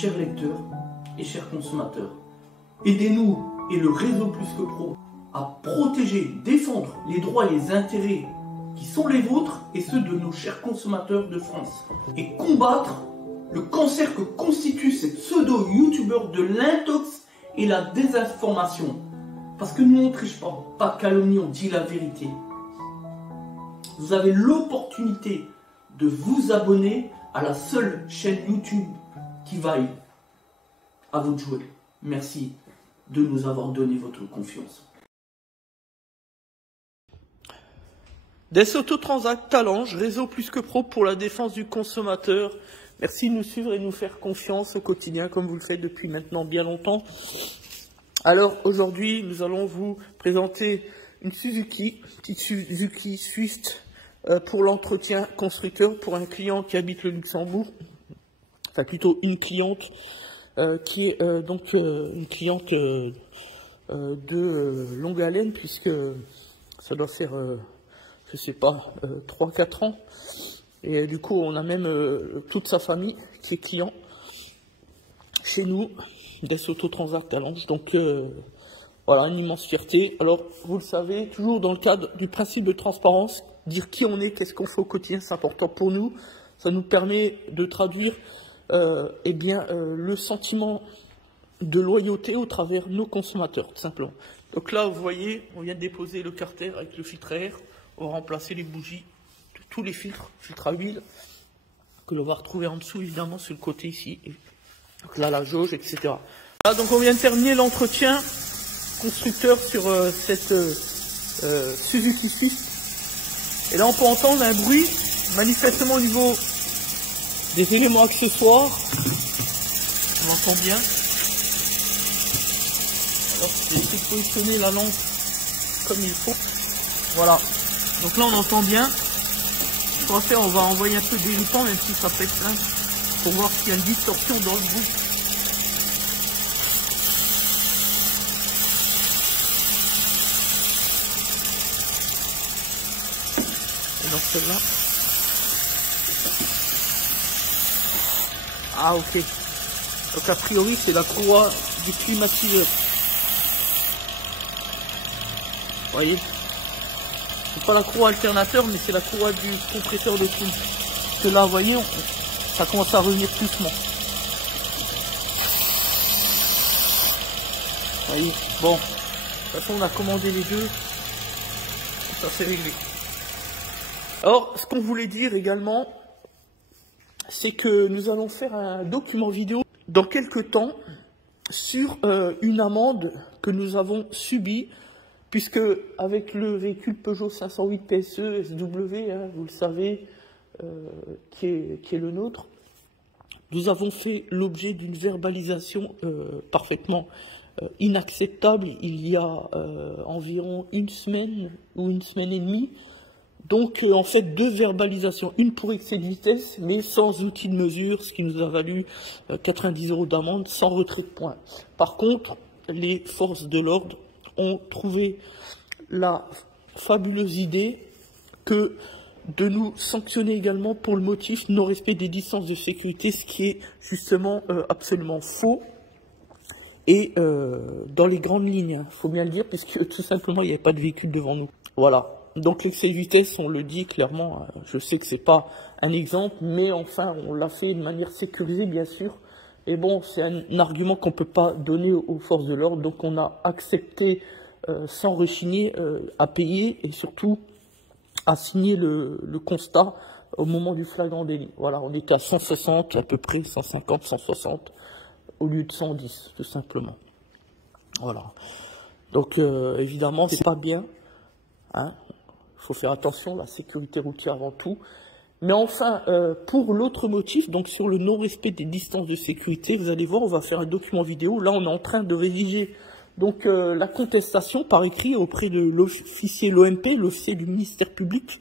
chers lecteurs et chers consommateurs. Aidez-nous et le réseau Plus que Pro à protéger, défendre les droits et les intérêts qui sont les vôtres et ceux de nos chers consommateurs de France. Et combattre le cancer que constituent ces pseudo-youtubeurs de l'intox et la désinformation. Parce que nous on ne triche pas de calomnie, on dit la vérité. Vous avez l'opportunité de vous abonner à la seule chaîne YouTube qui vaille. À vous de jouer. Merci de nous avoir donné votre confiance. Des Autotransact Talange, réseau Plus que Pro pour la défense du consommateur. Merci de nous suivre et de nous faire confiance au quotidien comme vous le faites depuis maintenant bien longtemps. Alors aujourd'hui, nous allons vous présenter une Suzuki, petite Suzuki Swift pour l'entretien constructeur pour un client qui habite le Luxembourg. Enfin plutôt une cliente qui est donc une cliente de longue haleine puisque ça doit faire... je sais pas, 3-4 ans. Et du coup, on a même toute sa famille qui est client chez nous, des Autotransact Talange. Donc, voilà, une immense fierté. Alors, vous le savez, toujours dans le cadre du principe de transparence, dire qui on est, qu'est-ce qu'on fait au quotidien, c'est important pour nous. Ça nous permet de traduire eh bien, le sentiment de loyauté au travers de nos consommateurs, tout simplement. Donc là, vous voyez, on vient de déposer le carter avec le filtre à air. On va remplacer les bougies, tous les filtres à huile, que l'on va retrouver en dessous, évidemment, sur le côté ici. Donc là, la jauge, etc. Voilà, donc on vient de terminer l'entretien constructeur sur cette Suzuki Swift. Et là, on peut entendre un bruit, manifestement au niveau des éléments accessoires. On entend bien. Alors, je vais essayer de positionner la lampe comme il faut. Voilà. Donc là on entend bien. Ce qu'on va faire, on va envoyer un peu d'hélipan, même si ça peut être simple, pour voir s'il y a une distorsion dans le bruit. Et dans celle-là. Ah ok. Donc a priori c'est la courroie du climatiseur. Vous voyez ? C'est pas la courroie alternateur, mais c'est la courroie du compresseur de clim. Parce que là, vous voyez, ça commence à revenir doucement. Vous voyez, bon, de toute façon, on a commandé les deux. Ça c'est réglé. Alors, ce qu'on voulait dire également, c'est que nous allons faire un document vidéo dans quelques temps sur une amende que nous avons subie. Puisque avec le véhicule Peugeot 508 PSE SW, hein, vous le savez, qui est le nôtre, nous avons fait l'objet d'une verbalisation parfaitement inacceptable il y a environ une semaine ou une semaine et demie. Donc en fait 2 verbalisations, une pour excès de vitesse mais sans outil de mesure, ce qui nous a valu 90 € d'amende sans retrait de points. Par contre, les forces de l'ordre ont trouvé la fabuleuse idée que de nous sanctionner également pour le motif non-respect des distances de sécurité, ce qui est justement absolument faux et dans les grandes lignes, il faut bien le dire, puisque tout simplement il n'y avait pas de véhicule devant nous. Voilà, donc l'excès de vitesse, on le dit clairement, je sais que c'est pas un exemple, mais enfin on l'a fait de manière sécurisée bien sûr. Et bon, c'est un argument qu'on ne peut pas donner aux forces de l'ordre, donc on a accepté sans rechigner à payer et surtout à signer le constat au moment du flagrant délit. Voilà, on était à 160 à peu près, 150, 160 au lieu de 110 tout simplement. Voilà. Donc évidemment, c'est pas bien. Hein. Il faut faire attention, la sécurité routière avant tout. Mais enfin, pour l'autre motif, donc sur le non-respect des distances de sécurité, vous allez voir, on va faire un document vidéo. Là, on est en train de rédiger donc la contestation par écrit auprès de l'officier l'OMP, l'officier du ministère public.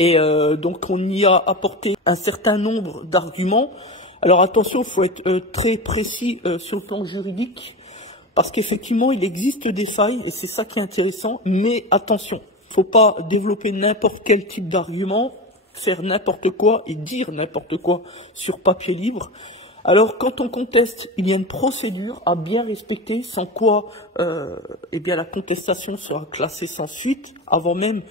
Et donc, on y a apporté un certain nombre d'arguments. Alors attention, il faut être très précis sur le plan juridique, parce qu'effectivement, il existe des failles, et c'est ça qui est intéressant. Mais attention, il ne faut pas développer n'importe quel type d'argument, faire n'importe quoi et dire n'importe quoi sur papier libre. Alors, quand on conteste, il y a une procédure à bien respecter, sans quoi eh bien, la contestation sera classée sans suite, avant même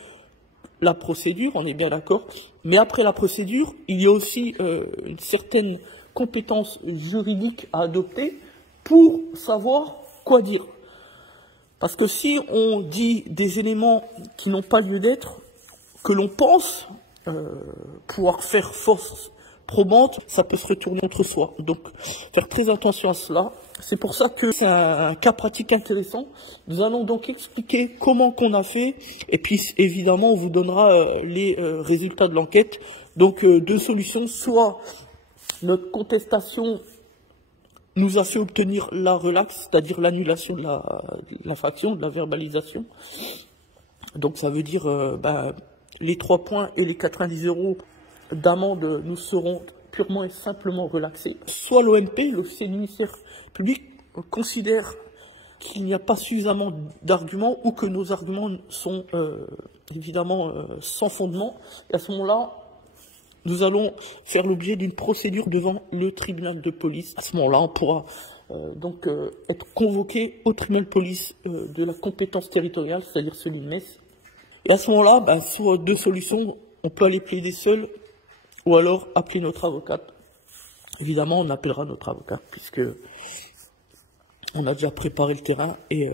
la procédure, on est bien d'accord. Mais après la procédure, il y a aussi une certaine compétence juridique à adopter pour savoir quoi dire. Parce que si on dit des éléments qui n'ont pas lieu d'être, que l'on pense pouvoir faire force probante, ça peut se retourner contre soi. Donc, faire très attention à cela. C'est pour ça que c'est un cas pratique intéressant. Nous allons donc expliquer comment qu'on a fait. Et puis, évidemment, on vous donnera les résultats de l'enquête. Donc, deux solutions. Soit notre contestation nous a fait obtenir la relaxe, c'est-à-dire l'annulation de l'infraction, de la verbalisation. Donc, ça veut dire les 3 points et les 90 € d'amende nous seront purement et simplement relaxés. Soit l'OMP, l'officier du ministère public, considère qu'il n'y a pas suffisamment d'arguments ou que nos arguments sont évidemment sans fondement. Et à ce moment-là, nous allons faire l'objet d'une procédure devant le tribunal de police. À ce moment-là, on pourra donc être convoqué au tribunal de police de la compétence territoriale, c'est-à-dire celui de Metz. Et à ce moment-là, sur 2 solutions, on peut aller plaider seul ou alors appeler notre avocate. Évidemment, on appellera notre avocate puisque on a déjà préparé le terrain et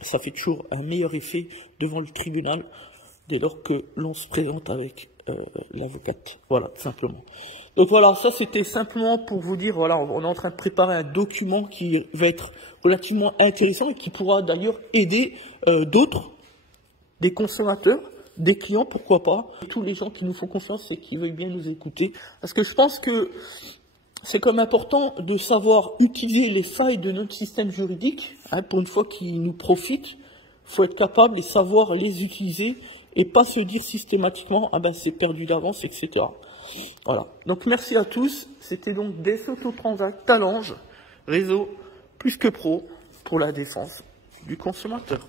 ça fait toujours un meilleur effet devant le tribunal dès lors que l'on se présente avec l'avocate. Voilà, tout simplement. Donc voilà, ça c'était simplement pour vous dire, voilà, on est en train de préparer un document qui va être relativement intéressant et qui pourra d'ailleurs aider d'autres, des consommateurs, des clients, pourquoi pas, tous les gens qui nous font confiance et qui veulent bien nous écouter. Parce que je pense que c'est comme important de savoir utiliser les failles de notre système juridique, pour une fois qu'il nous profite, il faut être capable de savoir les utiliser et pas se dire systématiquement, c'est perdu d'avance, etc. Voilà. Donc merci à tous. C'était donc DS Autotransact Talange, réseau plus que pro pour la défense du consommateur.